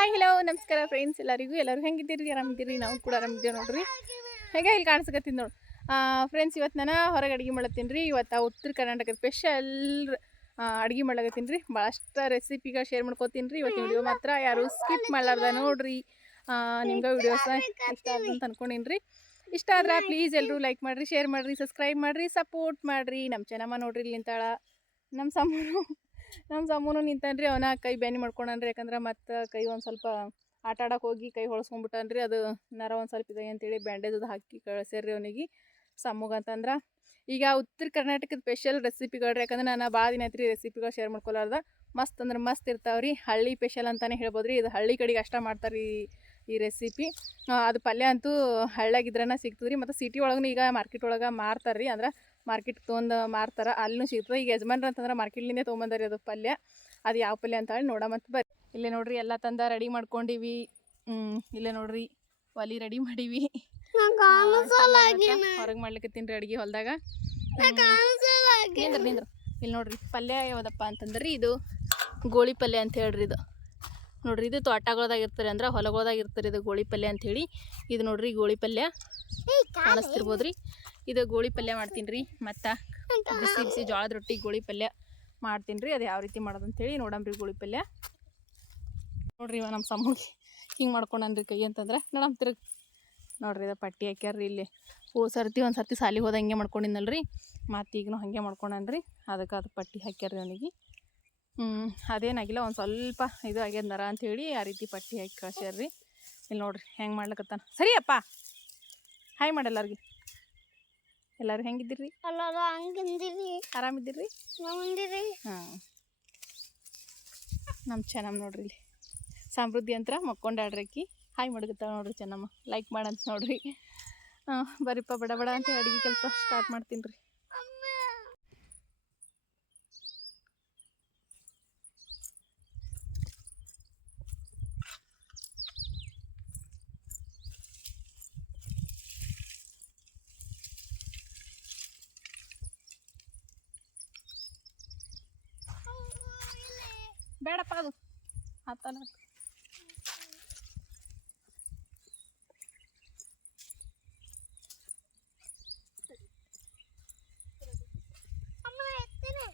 Hi hello ನಮಸ್ಕಾರ friends ಎಲ್ಲರಿಗೂ. ಎಲ್ಲರೂ ಹೆಂಗಿದ್ದೀರಿ? ಆರಾಮಿದ್ದೀರಿ? ನಾವು ಕೂಡ ಆರಾಮಿದ್ದೀವಿ ನೋಡ್ರಿ. ಹೇಗೆ ಇಲ್ಲಿ ಕಾಣಿಸ್ಕತ್ತೀನಿ ನೋಡಿ. ಫ್ರೆಂಡ್ಸ್ ಇವತ್ತು ನಾನು ಹೊರಗೆ ಅಡುಗೆ ಮಾಡತ್ತೀನಿ ರೀ ಇವತ್ತು ಉತ್ತರ ಕರ್ನಾಟಕದ ಸ್ಪೆಷಲ್ ಅಡುಗೆ ಮಾಡ್ಲಕತ್ತೀನಿ ರೀ. ಭಾಳಷ್ಟು ರೆಸಿಪಿಗಳು ಶೇರ್ ಮಾಡ್ಕೋತೀನಿ ರೀ. ಇವತ್ತು ವಿಡಿಯೋ ಮಾತ್ರ ಯಾರು ಸ್ಕಿಪ್ ಮಾಡಲಾರ್ದ ನೋಡ್ರಿ. ನಿಮ್ಗೆ ವಿಡಿಯೋಸ ಇಷ್ಟ ಅಂತ ಅನ್ಕೊಂಡೀನಿ ರೀ. ಇಷ್ಟ ಆದ್ರೆ ಪ್ಲೀಸ್ ಎಲ್ಲರೂ ಲೈಕ್ ಮಾಡಿರಿ ಶೇರ್ ಮಾಡಿರಿ ಸಬ್ಸ್ಕ್ರೈಬ್ ಮಾಡಿರಿ ಸಪೋರ್ಟ್ ಮಾಡಿರಿ. ನಮ್ಮ ಚೆನ್ನಮ್ಮ ನೋಡ್ರಿ ಇಲ್ಲಿ ನಿಂತಾಳ ನಮ್ಮ ಸಮ್ಮನು ನಮ್ಮ ಸಾಮೂನು ನಿಂತಾನ್ರಿ, ಅವನ ಕೈ ಬ್ಯಾನಿ ಮಾಡ್ಕೊಂಡನ್ರಿ, ಯಾಕಂದ್ರೆ ಮತ್ತೆ ಕೈ ಒಂದು ಸ್ವಲ್ಪ ಆಟ ಆಡಕ್ಕೆ ಹೋಗಿ ಕೈ ಹೊಳಸ್ಕೊಂಡ್ಬಿಟ್ಟನ್ರಿ ಅದು ನರ ಒಂದು ಸ್ವಲ್ಪ ಇದೆ ಅಂತೇಳಿ ಬ್ಯಾಂಡೇಜ್ ಅದು ಹಾಕಿ ಕಳ್ಸ್ಯಾರ್ರಿ ಅವನಿಗೆ ಸಮ್ಮಗ ಅಂತಂದ್ರೆ. ಈಗ ಉತ್ತರ ಕರ್ನಾಟಕದ ಸ್ಪೆಷಲ್ ರೆಸಿಪಿಗಳು ರೀ, ಯಾಕಂದ್ರೆ ನಾನು ಭಾಳ ದಿನ ಐತ್ರಿ ರೆಸಿಪಿಗಳು ಶೇರ್ ಮಾಡ್ಕೊಲಾರ್ದ. ಮಸ್ತ್ ಅಂದ್ರೆ ಮಸ್ತ್ ಇರ್ತಾವ್ರಿ, ಹಳ್ಳಿ ಸ್ಪೆಷಲ್ ಅಂತಲೇ ಹೇಳ್ಬೋದು ರೀ ಇದು ಹಳ್ಳಿ ಕಡೆಗೆ ಅಷ್ಟ ಮಾಡ್ತಾರೆ ಈ ಈ ರೆಸಿಪಿ ಅದು ಪಲ್ಯ ಅಂತೂ ಹಳ್ಳಿಯಾಗಿದ್ರನ ಸಿಗ್ತದೆ ರೀ ಮತ್ತು ಸಿಟಿ ಒಳಗೂ ಈಗ ಮಾರ್ಕೆಟ್ ಒಳಗೆ ಮಾರ್ತಾರೆ ರೀ ಅಂದ್ರೆ ಮಾರ್ಕೆಟ್ ತೊಗೊಂಡು ಮಾರ್ತಾರೆ ಅಲ್ಲೂ ಸಿಗ್ತದೆ. ಈಗ ಯಜಮಾನ್ರು ಅಂತಂದ್ರೆ ಮಾರ್ಕೆಟ್ಲಿಂದೇ ತೊಗೊಂಬಂದಾರಿ ಅದು ಪಲ್ಯ. ಅದು ಯಾವ ಪಲ್ಯ ಅಂತ ಹೇಳಿ ನೋಡ ಮತ್ತು ಬರ್ರಿ. ಇಲ್ಲೇ ನೋಡ್ರಿ ಎಲ್ಲ ತಂದ ರೆಡಿ ಮಾಡ್ಕೊಂಡಿವಿ. ಇಲ್ಲೇ ನೋಡ್ರಿ ಒಲಿ ರೆಡಿ ಮಾಡೀವಿ. ಹೊರಗೆ ಮಾಡ್ಲಿಕ್ಕೆ ತಿನ್ರಿ ಅಡುಗೆ ಹೊಲ್ದಾಗ. ನಿಂದ್ರ ನಿಂದ್ರ. ಇಲ್ಲಿ ನೋಡ್ರಿ ಪಲ್ಯ ಯಾವ್ದಪ್ಪ ಅಂತಂದ್ರೆ ಇದು ಗೋಳಿ ಪಲ್ಯ ಅಂತ ಹೇಳ್ರಿ ಇದು. ನೋಡ್ರಿ ಇದು ತೋಟಗಳದಾಗ ಇರ್ತಾರೆ ಅಂದ್ರೆ ಹೊಲಗಳದಾಗ ಇರ್ತಾರೆ ಇದು ಗೋಳಿ ಪಲ್ಯ ಅಂತ ಹೇಳಿ. ಇದು ನೋಡ್ರಿ ಗೋಳಿ ಪಲ್ಯ. ಕಾಣಿಸ್ತಿರ್ಬೋದು ರೀ ಇದು ಗೋಳಿ ಪಲ್ಯ ಮಾಡ್ತೀನಿ ರೀ, ಮತ್ತು ಬಿಸಿ ಬಿಸಿ ಜೋಳದ ರೊಟ್ಟಿ ಗೋಳಿ ಪಲ್ಯ ಮಾಡ್ತೀನಿ ರೀ, ಅದು ಯಾವ ರೀತಿ ಮಾಡೋದು ಅಂತೇಳಿ ನೋಡಮ್ರಿ ಗೋಳಿ ಪಲ್ಯ. ನೋಡ್ರಿ ಇವ ನಮ್ಮ ಸಮ್ಮಗೆ ಹಿಂಗೆ ಮಾಡ್ಕೊಂಡನ್ರಿ ಕೈ ಅಂತಂದ್ರೆ. ನೋಡಮ್ ತಿರುಗಿ. ನೋಡ್ರಿ ಇದು ಪಟ್ಟಿ ಹಾಕ್ಯಾರ್ರಿ ಇಲ್ಲಿ. ಹೋ ಸರ್ತಿ ಒಂದು ಸರ್ತಿ ಸಾಲಿಗೆ ಹೋದ ಹಂಗೆ ರೀ, ಮತ್ತು ಈಗನು ಹಾಗೆ ಮಾಡ್ಕೊಂಡನ್ರಿ ಅದಕ್ಕೆ ಅದು ಪಟ್ಟಿ ಹಾಕ್ಯಾರ್ರಿ ಅವನಿಗೆ. ಅದೇನಾಗಿಲ್ಲ, ಒಂದು ಸ್ವಲ್ಪ ಇದು ಆಗ್ಯದ ನರ ಅಂಥೇಳಿ ಆ ರೀತಿ ಪಟ್ಟಿ ಹಾಕಿ ಕಳ್ಸ್ಯಾರ್ರಿ ಇಲ್ಲಿ ನೋಡ್ರಿ ಹೆಂಗೆ ಮಾಡ್ಲಕತ್ತಾನ. ಸರಿಯಪ್ಪ. ಹಾಯ್ ಮಾಡೆಲ್ಲರಿಗೆ ಎಲ್ಲರೂ ಹೆಂಗಿದ್ದೀರಿ? ಎಲ್ಲರೂ ಹಂಗಿದ್ದೀರಿ ಆರಾಮಿದ್ದೀರಿ? ಮುಂದಿರಿ ಹಾಂ. ನಮ್ಮ ಚೆನ್ನಮ್ಮ ನೋಡ್ರಿ ಇಲ್ಲಿ. ಸಮೃದ್ಧಿ ಅಂತ ಮಕ್ಕೊಂಡಾಡ್ರಕ್ಕಿ ಹಾಯ್ ಮಡಗತ್ತಾಳ ನೋಡ್ರಿ ಚೆನ್ನಮ್ಮ. ಲೈಕ್ ಮಾಡಂತ ನೋಡ್ರಿ. ಹಾಂ ಬರೀಪ್ಪ ಬಡ ಬಡ ಅಂತ ಅಡುಗೆ ಕೆಲಸ ಸ್ಟಾರ್ಟ್ ಮಾಡ್ತೀನಿ ರೀ. ಬೇಡಪ್ಪ ಅದು ಹತ್ತಲ್ಲ ಅಮ್ಮ ಎತ್ತೇನೆ.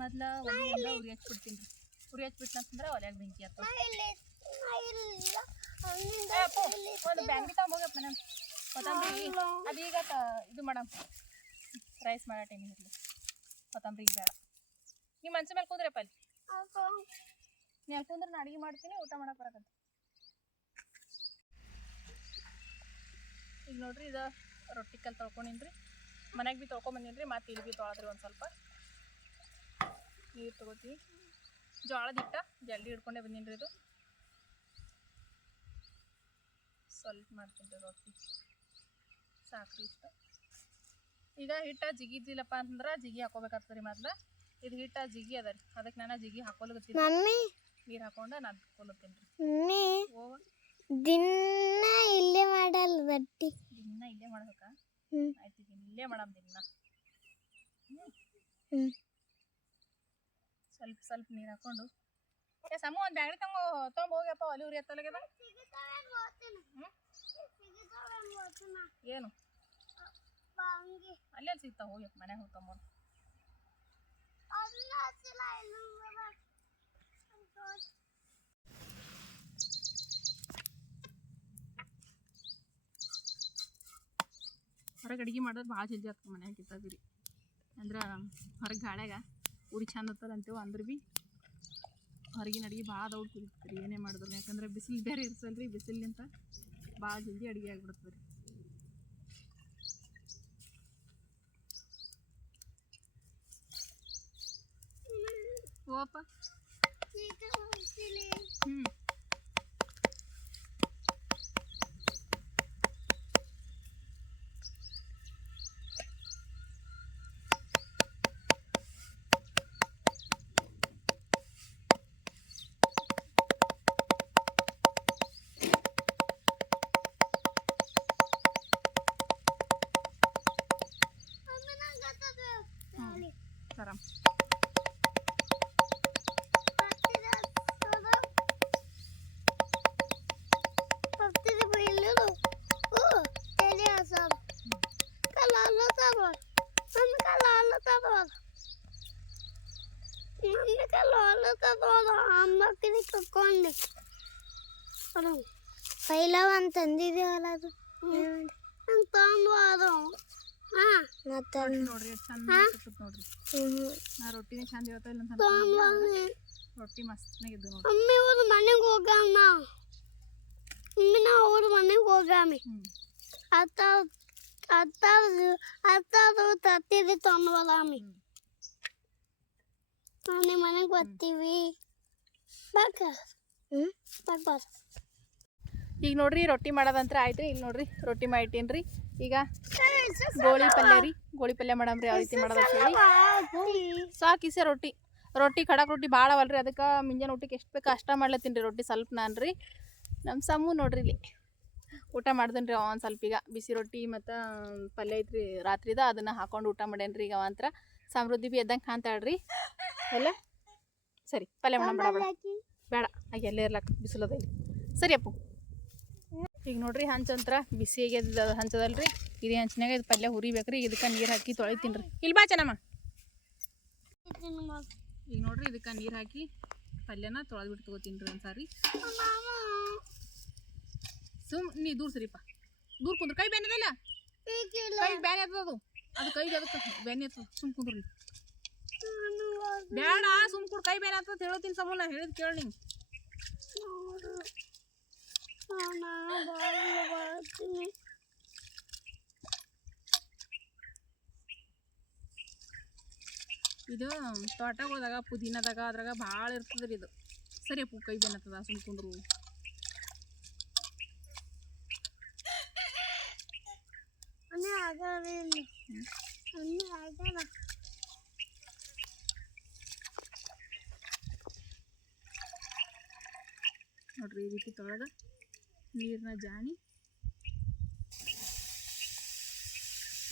ಮೊದ್ಲ ಒಲೆಯಿಂದ ಉರಿ ಹಚ್ಬಿಡ್ತೀನಿ ರೀ ಉರಿ ಹಚ್ಬಿಟ್ಲ ಅಂತಂದ್ರೆ ಒಲೆಯಾಗ ಬೆಂಕಿ ಅವನಿಂದ ಒಂದು ಬ್ಯಾಂಗಿ ತಗೊಂಬೋಗಪ್ಪ ನಾನು. ಕೊತ್ತಂಬರಿ ಅದೀಗ ಇದು ಮಾಡಮ್ ರೈಸ್ ಮಾಡೋ ಟೈಮಿಗೆ ಇರಲಿ. ಕೊತ್ತಂಬರಿ ಬೇಡ. ನೀವು ಮಂಚ ಮೇಲೆ ಕೂದ್ರಪ್ಪ ಅಲ್ಲಿ. ನೀವು ಕುಂದ್ರೆ ನಾನು ಅಡುಗೆ ಮಾಡ್ತೀನಿ ಊಟ ಮಾಡಕ್ಕೆ ಬರಕಂತ. ಈಗ ನೋಡ್ರಿ ಇದು ರೊಟ್ಟಿ ಕಲ್ ತೊಳ್ಕೊಂಡಿನಿ ರೀ ಮನೆಗೆ ಭೀ ತೊಳ್ಕೊಂಬಂದಿನಿ ರೀ ಮತ್ತು ಇಲ್ಲಿ ಭೀ ತೊಳೆದ್ರಿ ಒಂದು ಸ್ವಲ್ಪ. ನೀರು ತೊಗೋತೀವಿ. ಜೋಳದ ಹಿಟ್ಟ ಜಲ್ದಿ ಹಿಡ್ಕೊಂಡೇ ಬಂದೀನಿ ರೀ ಇದು. ಸ್ವಲ್ಪ ಮಾಡ್ತೀನಿ ರೀ ರೊಟ್ಟಿ. ಸಾಕ್ರಿ ಇಷ್ಟ ಈಗ ಹಿಟ್ಟ ಜಿಗಿದ್ದಿಲ್ಲಪ್ಪ ಅಂತಂದ್ರೆ ಜಿಗಿ ಹಾಕೋಬೇಕಾಗ್ತದೆ ರೀ ಮೊದ್ಲು. ಇದು ಹಿಟ್ಟ ಜಿಗಿ ಅದ ರೀ. ಅದಕ್ಕೆ ನಾನು ಜಿಗಿ ಹಾಕೊಲಗತ್ತೀನಿ ನೀರು ಹಾಕೊಂಡು ನಾನು ಹಾಕೊಲತ್ತೀನಿ ರೀ. ದಿನ ಇಲ್ಲೇ ಮಾಡಲ್ಲ ರೊಟ್ಟಿ. ದಿನ ಇಲ್ಲೇ ಮಾಡ್ಬೇಕಾ. ಆಯ್ತು ದಿನ ಇಲ್ಲೇ ಮಾಡಮ್ ದಿನ ಹ್ಮ್. ಸ್ವಲ್ಪ ಸ್ವಲ್ಪ ನೀರು ಹಾಕೊಂಡು. ಸಮ, ಒಂದು ಬ್ಯಾಗ್ರಿ ತಂಗ, ತೊಗೊಂಡು ಹೋಗ್ಯಪ್ಪ ಒಲಿ ಉರಿ ಏನು? ಅಲ್ಲೇ ಸಿಗ್ತಾವ ಹೋಗ್ಯಪ್ಪ ಮನ್ಯಾಗ ಹೋಗ್ತಾವ ತಗೊಂಬ ಹೊರಗೆ ಅಡುಗೆ ಮಾಡೋದು ಭಾಳ ಜಲ್ದಿ ಆಗ್ತದೆ ಮನ್ಯಾಗ ಕಿತ್ತಾಗಿರಿ ಅಂದ್ರೆ ಹೊರಗೆ ಗಾಳ್ಯಾಗ ಉರಿ ಚಂದ ಅಂತೇವು ಅಂದ್ರೆ ಭೀ ಹೊರಗಿನ ಅಡುಗೆ ಭಾಳ ದೌಡ್ ಕುದಿತ್ರಿ ಏನೇ ಮಾಡಿದ್ರು ಯಾಕಂದ್ರೆ ಬಿಸಿಲು ಬೇರೆ ಇರ್ತಲ್ಲ ರೀ ಬಿಸಿಲಿಂತ ಭಾಳ ಜಲ್ದಿ ಅಡುಗೆ ಆಗ್ಬಿಡ್ತದೆ ರೀ ಓಪ ಹ್ಞೂ Instagram. ¿Qué es lo que se llama? Que se llama? ¿Qué es lo que se llama? ¿Qué es lo que que se llama? ¿Qué es lo que se llama? ¿Qué es lo bom. Mami calalo tá bom. Mami calalo tá bom. ಅಮ್ಮ ಕಿರಿ ಕರ್ಕೊಂಡೆ ಪೈಲ ಒಂದು ತಂದಿದ್ದೀವಲ್ಲ ಅದು ನಂಗೆ ತೊಗೊಂಡು ಅದು ಹಾಂ ಮತ್ತೆ ನೋಡ್ರಿ. ಎಷ್ಟು ಚಂದ ಸುತ್ತತ್ ನೋಡ್ರಿ ನಾ ರೊಟ್ಟಿನೇ ಚಂದ ಇವತ್ತ ಇಲ್ಲ ಅಂತ ತೊಗೊಂಡು ಅನ್ಕೊಂಡಿದ್ದೆ. ರೊಟ್ಟಿ ಮಸ್ತ್ನಾಗ ಇದ್ದು ನೋಡ್ರಿ. ಮಮ್ಮಿ ಅವ್ರ ಮನೆಗೆ ಹೋಗಾಮ ಮಮ್ಮಿ ನಾವು ಅವ್ರ ಮನೆಗೆ ಹೋಗಾಮಿ ಹ್ಮ್. ಅತ್ತ ಅತ್ತಾದ್ರು ಅತ್ತಾದ್ರು ತತ್ತಿರಿ ತೊಗೊಂಡ್ಬಲಾಮಿ ಹ್ಮ್. ನಾವು ನಿಮ್ಮ ಮನೆಗೆ ಬರ್ತೀವಿ. ಬಾಕ ಹ್ಞೂ ಬಾಕ್ ಬಾರ ಈಗ ನೋಡ್ರಿ ರೊಟ್ಟಿ ಮಾಡೋದಂತ್ರ ಆಯ್ತು. ಇಲ್ಲಿ ನೋಡ್ರಿ ರೊಟ್ಟಿ ಮಾಡಿಟ್ಟೀನಿ ಈಗ ಗೋಳಿ ಪಲ್ಯ ರೀ. ಗೋಳಿ ಪಲ್ಯ ಮಾಡಮ್ರಿ ಯಾವ ರೀತಿ ಮಾಡೋದು ಸಾಕಿಸೆ ರೊಟ್ಟಿ. ರೊಟ್ಟಿ ಖಡಕ್ ರೊಟ್ಟಿ ಭಾಳ ಅವಲ್ರಿ. ಅದಕ್ಕೆ ಮುಂಜಾನೆ ಊಟಕ್ಕೆ ಎಷ್ಟು ಬೇಕು ಅಷ್ಟ ಮಾಡ್ಲತ್ತೀನಿ ರೀ ರೊಟ್ಟಿ ಸ್ವಲ್ಪ ನಾನು ರೀ ನಮ್ಮ ಸಮ್ಮು ನೋಡ್ರಿ ಇಲ್ಲಿ. ಊಟ ಮಾಡ್ದೇನೆ ರೀ ಒಂದು ಸ್ವಲ್ಪ ಈಗ. ಬಿಸಿ ರೊಟ್ಟಿ ಮತ್ತು ಪಲ್ಯ ಐತ್ರಿ ರಾತ್ರಿದ. ಅದನ್ನು ಹಾಕೊಂಡು ಊಟ ಮಾಡೇನ್ರಿ ಈಗ ಅವ ಅಂತ್ರ. ಸಮೃದ್ಧಿ ಬಿ ಎದ್ದಂಗೆ ಕಾಣ್ತಾಳ್ರಿ. ಎಲ್ಲ? ಸರಿ ಪಲ್ಯ ಮಾಡೋಣ ಬೇಡ ಬೇಡ. ಬೇಡ. ಆಗ ಎಲ್ಲೇ ಇರ್ಲಕ್ಕ ಬಿಸಿಲದ ಇಲ್ಲಿ. ಸರಿ ಅಪ್ಪು. ಈಗ ನೋಡ್ರಿ ಹಂಚಂತ್ರ ಬಿಸಿ ಆಗ್ಯದ ಹಂಚದಲ್ರಿ. ಇದೇ ಹಂಚಿನಾಗ ಇದು ಪಲ್ಯ ಹುರಿಬೇಕ್ರಿ, ಇದಕ್ಕೆ ನೀರು ಹಾಕಿ ತೊಳಿತೀನಿ ಇಲ್ಲಿ ಬಾ ಚೆನ್ನಮ್ಮ. ಈಗ ನೋಡ್ರಿ ಇದಕ್ಕೆ ನೀರು ಹಾಕಿ ಪಲ್ಯನ ತೊಳೆದ್ಬಿಟ್ಟು ತಗೋತೀನಿ ರೀ ಒಂದ್ಸಾರಿ. ಸುಮ್ ನೀ ದೂರ ಸರಿಪ್ಪ. ದೂರ ಕುಂದ್ರ. ಕೈ ಬ್ಯಾನದಲ್ಲ ಕೈ ಬ್ಯಾನೆ ಆಗ್ತದ ಅದು. ಅದು ಕೈಗೆ ಅದಕ್ಕೆ ಆಗ್ತದ ಸುಮ್ ಕುಂದ್ರಿ ಬೇಡ ಸುಮ್ ಕುಡ್ ಕೈ ಬ್ಯಾನೆ ಆಯ್ತದ ಹೇಳ್ತೀನಿ ಸಮೂಲ ಹೇಳಿದ್ ಕೇಳಿ ನಿಂಗೆ ಇದು ತೋಟಕ್ಕೆ ಹೋದಾಗ ಪುದೀನದಾಗ ಅದ್ರಾಗ ಭಾಳ ಇರ್ತದ ರೀ ಇದು. ಸರಿ ಅಪ್ಪು ಕೈ ಬೆನ್ನತ್ತದ ಸುಮ್ ಕುಂದ್ರು. ನೋಡ್ರಿ ಈ ರೀತಿ ತೊಳೆದ ನೀರನ್ನ ಜಾಣಿ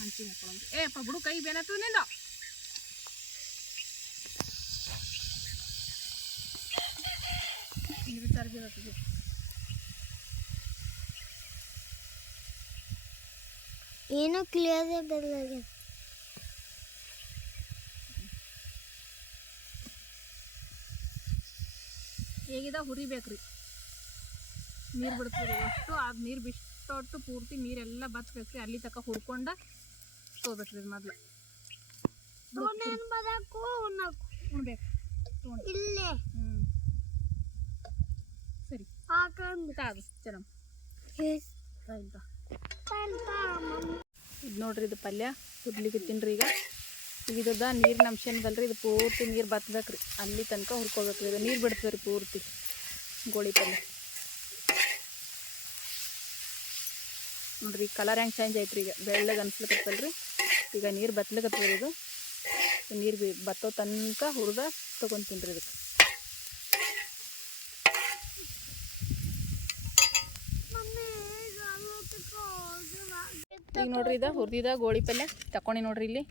ಹಂಚಿ ಹಾಕೊಳ್ಳೋದು. ಏ ಅಪ್ಪ ಬಿಡು ಕೈ ಬೇನಾಗ್ತದ ನಿಂದ. ತರದಿರತ್ತದೆ ಏನೋ ಕ್ಲಿಯರ್ ಬದಲಾಗ್ಯದ ಹೇಗಿದ? ಹುರಿಬೇಕ್ರಿ. ನೀರು ಬಿಡ್ತೀರಿ. ಅಷ್ಟು ಆ ನೀರು ಬಿಷ್ಟೊಟ್ಟು ಪೂರ್ತಿ ನೀರೆಲ್ಲ ಬತ್ಬೇಕ್ರಿ. ಅಲ್ಲಿ ತಕ್ಕ ಹುರ್ಕೊಂಡು ತೋಬೇಕು ಇದು ಮೊದ್ಲು. ಉಣ್ಬೇಕು. ಇಲ್ಲೇ. ಹ್ಞೂ ಸರಿ. ಹಾಕೊಂಡು ತಾಗು ಚಲೋ. ಆಯ್ತಾ ಇದು ನೋಡ್ರಿ ಇದು ಪಲ್ಯ ಹುರ್ಲಿಕ್ಕೆ ತಿನ್ರಿ ಈಗ. ಈಗ ಇದ್ರದ ನೀರಿನ ಅಂಶ ಏನದಲ್ರಿ ಇದು ಪೂರ್ತಿ ನೀರು ಬತ್ತಬೇಕ್ರಿ ಅಲ್ಲಿ ತನಕ ಹುರ್ಕೋಬೇಕ್ರಿ ಇದು ನೀರು ಬಿಡ್ತದೆ ರೀ ಪೂರ್ತಿ. ಗೋಳಿ ಪಲ್ಯ. ನೋಡ್ರಿ ಕಲರ್ ಹೆಂಗೆ ಚೇಂಜ್ ಐತ್ರಿ ಈಗ. ಬೆಳ್ಳಗೆ ಅನ್ಸ್ಲಿಕ್ಕಲ್ರಿ ಈಗ ನೀರು ಬತ್ಲಿಕತ್ತದ ಇದು. ನೀರು ಬತ್ತೋ ತನಕ ಹುರಿದ ತೊಗೊತೀನಿ ರೀ ಇದಕ್ಕೆ ಈಗ ನೋಡ್ರಿ ಇದು ಹುರಿದಿದ ಗೋಳಿ ಪಲ್ಯ. ತಕೊಂಡಿ ನೋಡ್ರಿ ಇಲ್ಲಿ.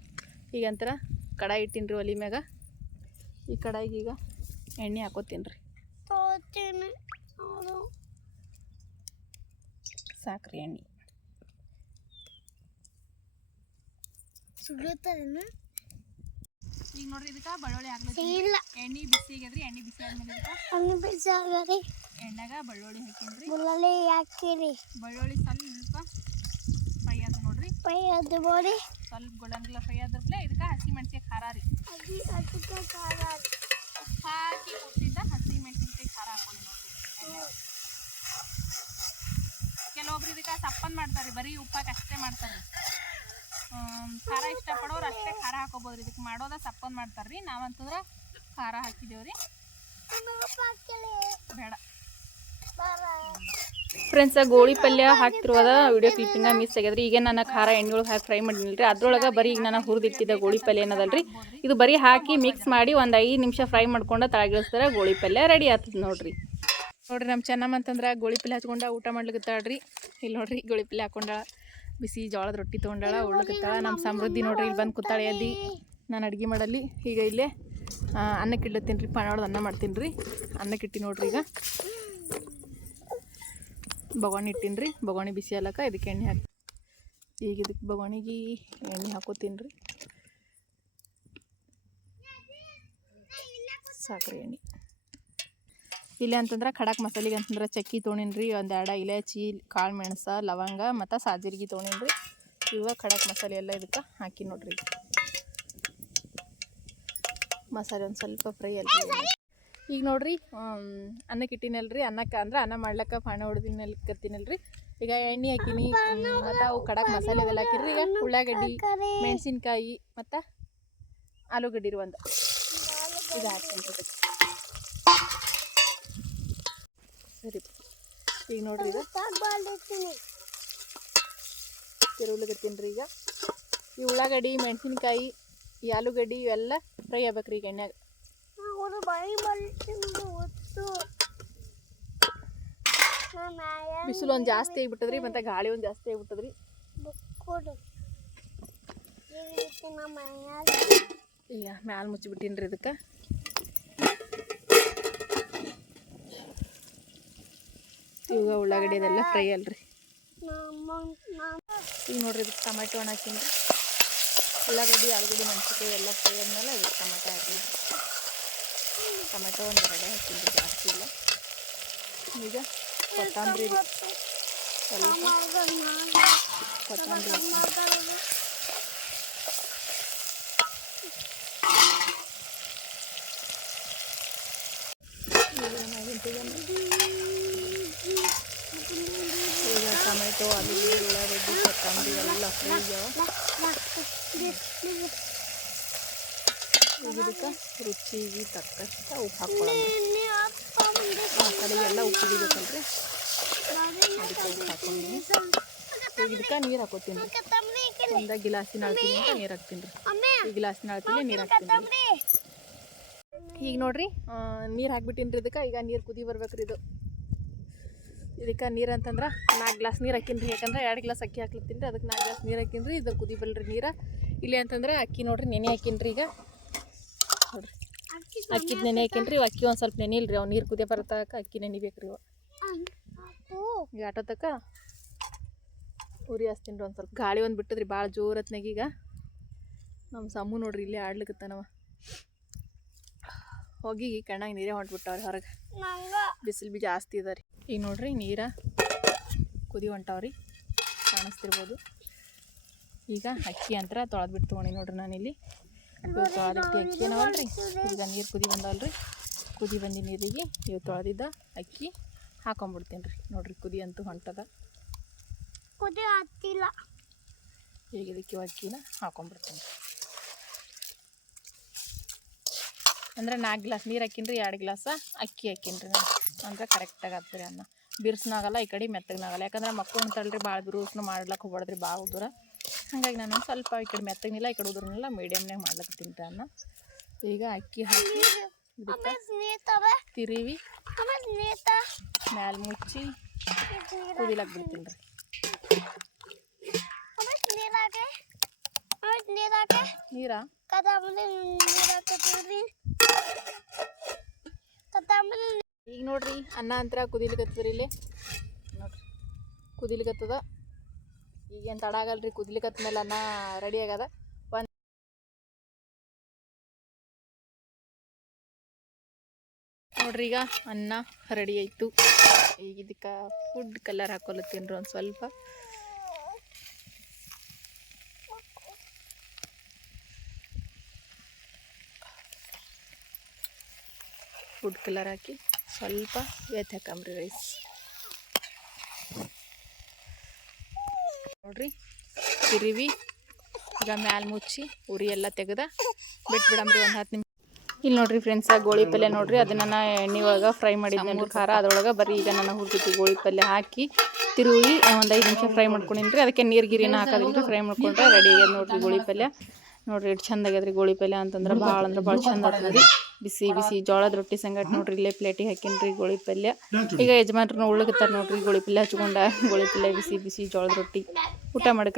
ಈಗ ಅಂತರ ಕಡಾಯಿ ಇಟ್ಟಿನ್ರಿ ಒಲಿ ಮ್ಯಾಗ. ಈ ಕಡಾಯಿಗೆ ಈಗ ಎಣ್ಣೆ ಹಾಕೋತೀನಿ ರೀ ತೋತೀನಿ. ಅವರು ಸಾಕ್ರಿ ಎಣ್ಣೆ. ಈಗ ನೋಡ್ರಿ ಇದಕ್ಕೆ ಬೆಳ್ಳುಳ್ಳಿ ಇಲ್ಲ. ಎಣ್ಣೆ ಬಿಸಿ ಆಗ್ಯದ್ರಿ ಎಣ್ಣೆ ಬಿಸಿ ಆದ್ಮೇಲೆ ಎಣ್ಣೆ ಬಿಸಾಗರಿ ಎಣ್ಣೆಗ ಬೆಳ್ಳುಳ್ಳಿ ಹಾಕಿನ್ರಿ. ಹಾಕಿರಿ. ಬೆಳ್ಳುಳ್ಳಿ ಸ್ವಲ್ಪ ಪೈ ಅದು ಬೋರಿ ಸ್ವಲ್ಪ ಗೊಳಂಗಿಲ್ಲ ಫ್ರೈ ಆದ್ರಪ್ಲೆ ಇದಕ್ಕೆ ಹಸಿ ಮೆಣಸಿನ ಖಾರ ರೀ. ಅದು ಅದಕ್ಕೆ ಖಾರ ಹಾಕಿ ಕೊಟ್ಟಿದ್ದ ಹಸಿ ಮೆಣಸಿನ್ಕಾಯಿ ಖಾರ ಹಾಕೊಂಡು ನೋಡ್ರಿ ಎಣ್ಣೆಗ್. ಕೆಲವೊಬ್ರು ಇದಕ್ಕೆ ಸಪ್ಪನ್ ಮಾಡ್ತಾರೆ ಬರೀ ಉಪ್ಪಾಕಿ ಅಷ್ಟೇ ಮಾಡ್ತಾರೆ. ಖಾರ ಇಷ್ಟಪಡೋರು ಅಷ್ಟೇ ಖಾರ ಹಾಕೋಬೋದು ಇದಕ್ಕೆ ಮಾಡೋದ ಸಪ್ಪನ್ ಮಾಡ್ತಾರ್ರಿ ನಾವಂತಂದ್ರೆ ಖಾರ ಹಾಕಿದೇವ್ರಿ ಬೇಡ. ಫ್ರೆಂಡ್ಸ್ ಗೋಳಿ ಪಲ್ಯ ಹಾಕ್ತಿರುವಾಗ ವಿಡಿಯೋ ಕ್ಲಿಪ್ಪಿಂಗ ಮಿಸ್ ಆಗ್ಯದ್ರಿ. ಈಗ ನಾನು ಖಾರ ಎಣ್ಣೆ ಒಳಗೆ ಹಾಕಿ ಫ್ರೈ ಮಾಡಿನಿಲ್ರಿ ಅದ್ರೊಳಗೆ ಬರೀ ಈಗ ನಾನು ಹುರಿದಿಟ್ಟಿದ್ದೆ ಗೋಳಿ ಪಲ್ಯ ಏನದಲ್ರಿ? ಇದು ಬರೀ ಹಾಕಿ ಮಿಕ್ಸ್ ಮಾಡಿ ಒಂದು ಐದು ನಿಮಿಷ ಫ್ರೈ ಮಾಡ್ಕೊಂಡು ತಳಗಿಳಿಸ್ತಾರೆ ಗೋಳಿ ಪಲ್ಯ ರೆಡಿ ಆಗ್ತದೆ ನೋಡ್ರಿ. ನೋಡ್ರಿ ನಮ್ಮ ಚೆನ್ನಮ್ಮ ಅಂತಂದ್ರೆ ಗೋಳಿ ಪಲ್ಯ ಹಚ್ಕೊಂಡ ಊಟ ಮಾಡ್ಲಿಕತ್ತಾಳ್ರಿ. ಇಲ್ಲಿ ನೋಡ್ರಿ ಗೋಳಿ ಪಲ್ಯ ಹಾಕೊಂಡಾಳ. ಬಿಸಿ ಜೋಳದ ರೊಟ್ಟಿ ತೊಗೊಂಡಾಳ ಉಳ್ಳಿಕತ್ತಾಳ ನಮ್ಮ ಸಮೃದ್ಧಿ ನೋಡ್ರಿ ಇಲ್ಲಿ ಬಂದು ಕೂತಾಳೆ ಅದಿ ನಾನು ಅಡುಗೆ ಮಾಡಲ್ಲಿ. ಈಗ ಇಲ್ಲೇ ಅನ್ನಕ್ಕೆ ಇಡ್ಲತ್ತೀನಿ ರೀ ಪಣ ಅನ್ನ ಮಾಡ್ತೀನಿ ರೀ ಅನ್ನಕ್ಕೆ ಇಟ್ಟಿ ನೋಡ್ರಿ ಈಗ. ಬೊಗಾಣಿ ಇಟ್ಟೀನಿ ರೀ ಬೊಗಾಣಿ ಬಿಸಿ ಅಲ್ಲಕ ಇದಕ್ಕೆ ಎಣ್ಣೆ ಹಾಕಿ ಈಗ ಇದಕ್ಕೆ ಬೊಗಾಣಿಗೆ ಎಣ್ಣೆ ಹಾಕೋತೀನಿ ರೀ ಸಾಕ್ರಿ ಎಣ್ಣೆ. ಇಲ್ಲ ಅಂತಂದ್ರೆ ಖಡಕ್ ಮಸಾಲೆಗೆ ಅಂತಂದ್ರೆ ಚಕ್ಕಿ ತೊಗೊಂಡಿನಿ ರೀ ಒಂದು ಎರಡು ಇಲೈಚಿ, ಕಾಳು ಮೆಣಸ, ಲವಂಗ ಮತ್ತು ಸಾಜಿರ್ಗಿ ತೊಗೊಂಡಿನಿ ರೀ ಇವಾಗ ಖಡಕ್ ಮಸಾಲೆ ಎಲ್ಲ ಇದಕ್ಕೆ ಹಾಕಿ ನೋಡ್ರಿ. ಮಸಾಲೆ ಒಂದು ಸ್ವಲ್ಪ ಫ್ರೈ ಅಲ್ರಿ ಈಗ ನೋಡ್ರಿ ಅನ್ನಕ್ಕೆ ಇಟ್ಟಿನಲ್ರಿ ಅನ್ನಕ್ಕೆ ಅಂದ್ರೆ ಅನ್ನ ಮಾಡ್ಲಕ್ಕ ಪಾಣ ರೀ ಈಗ ಎಣ್ಣೆ ಹಾಕಿನಿ ಮತ್ತು ಅವು ಕಡಕ್ ಮಸಾಲೆ ಅದೆಲ್ಲ ಹಾಕಿರಿ ಈಗ ಉಳ್ಳಾಗಡ್ಡಿ, ಮೆಣಸಿನ್ಕಾಯಿ, ಮತ್ತು ಆಲೂಗಡ್ಡಿ ಇರುವಂತ. ಇದು ಹಾಕ್ತೀನಿ. ಸರಿ. ಈಗ ನೋಡ್ರಿ ಈಗ. ರೀ ಈಗ. ಈ ಉಳ್ಳಾಗಡ್ಡಿ, ಮೆಣಸಿನ್ಕಾಯಿ, ಈ ಆಲೂಗಡ್ಡಿ ಇವೆಲ್ಲ ಫ್ರೈ ಆಗ್ಬೇಕ್ರಿ ಈಗ ಎಣ್ಣೆಗೆ ಅವರು ಬಾಯಿ ಒತ್ತು ನಮ್ಮ ಬಿಸಿಲು ಒಂದು ಜಾಸ್ತಿ ಆಗಿಬಿಟ್ಟದ್ರಿ ಮತ್ತೆ ಗಾಳಿ ಒಂದು ಜಾಸ್ತಿ ಆಗಿಬಿಟ್ಟದ್ರಿ. ಈಗ ಮ್ಯಾಲ ಮುಚ್ಚಿಬಿಟ್ಟಿನ್ರಿ ಇದಕ್ಕೆ. ಇವಾಗ ಉಳ್ಳಾಗಡ್ಡಿ ಅದೆಲ್ಲ ಫ್ರೈ ಅಲ್ರಿ ಈಗ ನೋಡ್ರಿ ಇದಕ್ಕೆ ಟೊಮೆಟೊ ಹಣ್ಣು ಹಾಕಿನಿ ಉಳ್ಳಾಗಡ್ಡಿ ಆಲೂಗಡ್ಡಿ ಮೆಣಸಿನ್ಕಾಯಿ ಎಲ್ಲ ಫ್ರೈ ಆದ್ಮೇಲೆ ಅದಕ್ಕೆ ಟೊಮೆಟೊ ಹಾಕಿನಿ ಟೊಮೆಟೊ ಒಂದು ಎರಡೇ ಹಾಕಿನಿ ರೀ ಜಾಸ್ತಿ ಇಲ್ಲ ಈಗ ಕೊತ್ತಂಬರಿ ರೀ. ಸ್ವಲ್ಪ ಕೊತ್ತಂಬರಿ ಹಾಕ್ತೀನಿ. ಈಗ ಏನಾಗಿಂತ ಈಗ ಟೊಮೆಟೊ ಆಲೂಗಡ್ಡಿ ಉಳ್ಳಾಗಡ್ಡಿ ಕೊತ್ತಂಬರಿ ಎಲ್ಲ ಫ್ರೈ ಆಗ್ಯಾವ ಈಗ ಇದಕ್ಕೆ ರುಚಿಗೆ ತಕ್ಕಷ್ಟ ಉಪ್ಪು ಹಾಕ್ಕೊಳ್ಳೋಣ ಆ ಎಲ್ಲ ಉಪ್ಪು ಹಿಡಿಬೇಕಲ್ರಿ ಅದಕ್ಕೆ ಉಪ್ಪು ಹಾಕೊಂಡಿನಿ ಈಗ ಇದಕ್ಕೆ ನೀರು ಹಾಕೋತೀನಿ. ರೀ ಒಂದ ಗಿಲಾಸಿನ ಅಳ್ತೀನಿ ಅಂತ ನೀರು ಹಾಕ್ತೀನಿ ರೀ. ಈ ಗಿಲಾಸಿನ ಅಳ್ತೀನಿ ನೀರು ಹಾಕ್ತೀನಿ ಈಗ ನೋಡ್ರಿ ನೀರು ಹಾಕ್ಬಿಟ್ಟಿನಿ ರೀ ಇದಕ್ಕೆ. ಈಗ ನೀರು ಕುದಿ ಬರ್ಬೇಕ್ರಿ ಇದು. ಇದಕ್ಕೆ ನೀರು ಅಂತಂದ್ರೆ ನಾಲ್ಕು ಗ್ಲಾಸ್ ನೀರು ಹಾಕಿನಿ ರೀ. ಯಾಕಂದ್ರೆ ಎರಡು ಗ್ಲಾಸ್ ಅಕ್ಕಿ ಹಾಕ್ಲತ್ತೀನಿ ರೀ. ಅದಕ್ಕೆ ನಾಲ್ಕು ಗ್ಲಾಸ್ ನೀರು ಹಾಕಿನಿ ರೀ. ಇದು ಕುದಿ ಬಲ್ರಿ ನೀರು. ಇಲ್ಲಿ ಅಂತಂದ್ರೆ ಅಕ್ಕಿ ನೋಡ್ರಿ ನೆನೆ ಹಾಕಿನಿ ರೀ ಈಗ. ನೋಡ್ರಿ. ಅಕ್ಕಿದ ನೆನೆ ರೀ ಅಕ್ಕಿ ಒಂದು ಸ್ವಲ್ಪ ನೆನಿಲ್ರಿ ಅವು ನೀರು ಕುದಿಯ ಬರತಾಕ ಅಕ್ಕಿ ನೆನಿಬೇಕು ರೀ ಆಟೋ ತಕ್ಕ ಉರಿ ಹಚ್ತೀನಿ ರೀ ಒಂದು ಸ್ವಲ್ಪ. ಗಾಳಿ ಒಂದು ಬಿಟ್ಟದ್ರಿ ಭಾಳ ಜೋರ್ ಹೊತ್ನಾಗ ಈಗ. ನಮ್ಮ ಸಮ್ಮು ನೋಡ್ರಿ ಇಲ್ಲಿ ಆಡ್ಲಿಕ್ಕತ್ತನವ ಹೋಗಿ ಕಣ್ಣಾಗ ನೀರೇ ಹೊಂಟ್ಬಿಟ್ಟವ್ರಿ ಹೊರಗೆ. ಬಿಸಿಲು ಬಿ ಜಾಸ್ತಿ ಇದಾರಿ ರೀ ಈಗ ನೋಡ್ರಿ ನೀರ ಕುದಿ ಹೊಂಟಾವ್ರಿ. ಕಾಣಿಸ್ತಿರ್ಬೋದು. ಈಗ ಅಕ್ಕಿ ಅಂತರ ತೊಳೆದ್ಬಿಟ್ಟು ತೊಗೊಂಡಿ ನೋಡ್ರಿ ನಾನಿಲ್ಲಿ. ಇವು ಅದಕ್ಕೆ ಅಕ್ಕಿ ಏನವಲ್ರಿ? ಈಗ ನೀರು ಕುದಿ ಬಂದವಲ್ರಿ? ಕುದಿ ಬಂದಿ ನೀರಿಗೆ ಇವು ತೊಳೆದಿದ್ದ ಅಕ್ಕಿ ಹಾಕೊಂಬಿಡ್ತೀನಿ ರೀ ನೋಡ್ರಿ ಕುದಿ ಅಂತೂ ಹೊಂಟದ. ಕುದಿ ಹತ್ತಿಲ್ಲ. ಈಗ ಇದಕ್ಕೆ ಅಕ್ಕಿನ ಹಾಕೊಂಡ್ಬಿಡ್ತೀನಿ ಅಂದ್ರೆ ನಾಲ್ಕು ಗ್ಲಾಸ್ ನೀರು ಹಾಕಿನ್ರಿ ಎರಡು ಗ್ಲಾಸ ಅಕ್ಕಿ ಹಾಕಿನ್ರಿ ನಾನು ಅಂದ್ರೆ ಕರೆಕ್ಟಾಗಿ ಆಗ್ತದೆ ಅನ್ನ. ಬಿರ್ಸ್ನಾಗಲ್ಲ ಈ ಕಡೆ ಮೆತ್ತಗನಾಗಲ್ಲ. ಯಾಕಂದ್ರೆ ಮಕ್ಕಳು ಅಂತಲ್ರಿ ಭಾಳ ಬಿರುಸ್ನು ಮಾಡ್ಲಕ್ಕೆ ಹೋಗ್ಬಾರ್ದ್ರಿ ಭಾಳ ಉದುರ ಹಾಗಾಗಿ ನಾನು ಸ್ವಲ್ಪ ಈ ಕಡೆ ಮೆತ್ತಗನಿಲ್ಲ ಈ ಕಡೆ ಉದ್ರನ್ನೆಲ್ಲ ಮೀಡಿಯಮ್ನಾಗ ಮಾಡ್ಲಕ್ಕೆ ತಿಂತೆ ಅನ್ನ. ಈಗ ಅಕ್ಕಿ ಹಾಕಿ ತಿರಿವಿ. ಮ್ಯಾಲ ಮುಚ್ಚಿ ಕುದಿಲಕ್ಕೆ ಬಿಡ್ತೀನಿ ರೀ. ನೀರಾ. ಈಗ ನೋಡ್ರಿ ಅನ್ನ ಅಂತರ ಕುದಿಲಿಕತ್ತದ್ರಿ ಇಲ್ಲಿ. ನೋಡ್ರಿ. ಕುದಿಲಿಕತ್ತದ. ಈಗೇನು ತಡ ಆಗಲ್ರಿ? ಕುದಿಲಿಕತ್ತ ಮೇಲೆ ಅನ್ನ ರೆಡಿ ಆಗ್ಯದ ಒಂದು ನೋಡ್ರಿ ಈಗ ಅನ್ನ ರೆಡಿ ಆಯಿತು. ಈಗ ಇದಕ್ಕೆ ಫುಡ್ ಕಲರ್ ಹಾಕೊಲತ್ತೀನಿ ಒಂದು ಸ್ವಲ್ಪ. ಫುಡ್ ಕಲರ್ ಹಾಕಿ ಸ್ವಲ್ಪ ಎತ್ತಿ ಹಾಕಂಬ್ರಿ ರೈಸ್ ನೋಡ್ರಿ. ತಿರಿವಿ. ಈಗ ಮ್ಯಾಲ್ ಮುಚ್ಚಿ ಉರಿ ಎಲ್ಲ ತೆಗೆದ ಬಿಟ್ಬಿಡಮ್ರಿ ಒಂದು ಹತ್ತು ನಿಮಿಷ ಇಲ್ಲಿ ನೋಡ್ರಿ ಫ್ರೆಂಡ್ಸ ಗೋಳಿ ಪಲ್ಯ ನೋಡ್ರಿ ಅದನ್ನ ಎಣ್ಣೆ ಒಳಗೆ ಫ್ರೈ ಮಾಡಿದ್ನಲ್ರಿ ಖಾರ. ಅದ್ರೊಳಗೆ ಬರೀ ಈಗ ನಾನು ಹುಡುಗಿ ಗೋಳಿ ಪಲ್ಯ ಹಾಕಿ ತಿರುವಿ ಒಂದು ಐದು ನಿಮಿಷ ಫ್ರೈ ಮಾಡ್ಕೊಂಡಿನ್ರಿ ಅದಕ್ಕೆ ನೀರು ಗಿರಿನ ಹಾಕೋದಿಲ್ರಿ ಫ್ರೈ ಮಾಡ್ಕೊಂಡ್ರೆ ರೆಡಿ ಆಗ್ಯದ ನೋಡ್ರಿ ಗೋಳಿ ಪಲ್ಯ. ನೋಡ್ರಿ ಎಷ್ಟು ಚಂದ ಆಗ್ಯದ್ರಿ ಗೋಳಿ ಪಲ್ಯ ಅಂತಂದ್ರೆ ಭಾಳ ಅಂದ್ರೆ ಭಾಳ ಚಂದ ಆಗ್ತದ್ರಿ. ಬಿಸಿ ಬಿಸಿ ಜೋಳದ ರೊಟ್ಟಿ ಸಂಗಟ್ ನೋಡ್ರಿ ಇಲ್ಲೇ ಪ್ಲೇಟಿಗೆ ಹಾಕಿನ್ರಿ ಗೋಳಿ ಪಲ್ಯ. ಈಗ ಯಜಮಾನ್ರನ್ನ ಉಳ್ಳಕತ್ತಾರ ನೋಡ್ರಿ ಗೋಳಿ ಪಲ್ಯ ಹಚ್ಕೊಂಡ ಗೋಳಿ ಪಲ್ಯ ಬಿಸಿ ಬಿಸಿ ಜೋಳದ ರೊಟ್ಟಿ. ಊಟ ಮಾಡಕ್ಕೆ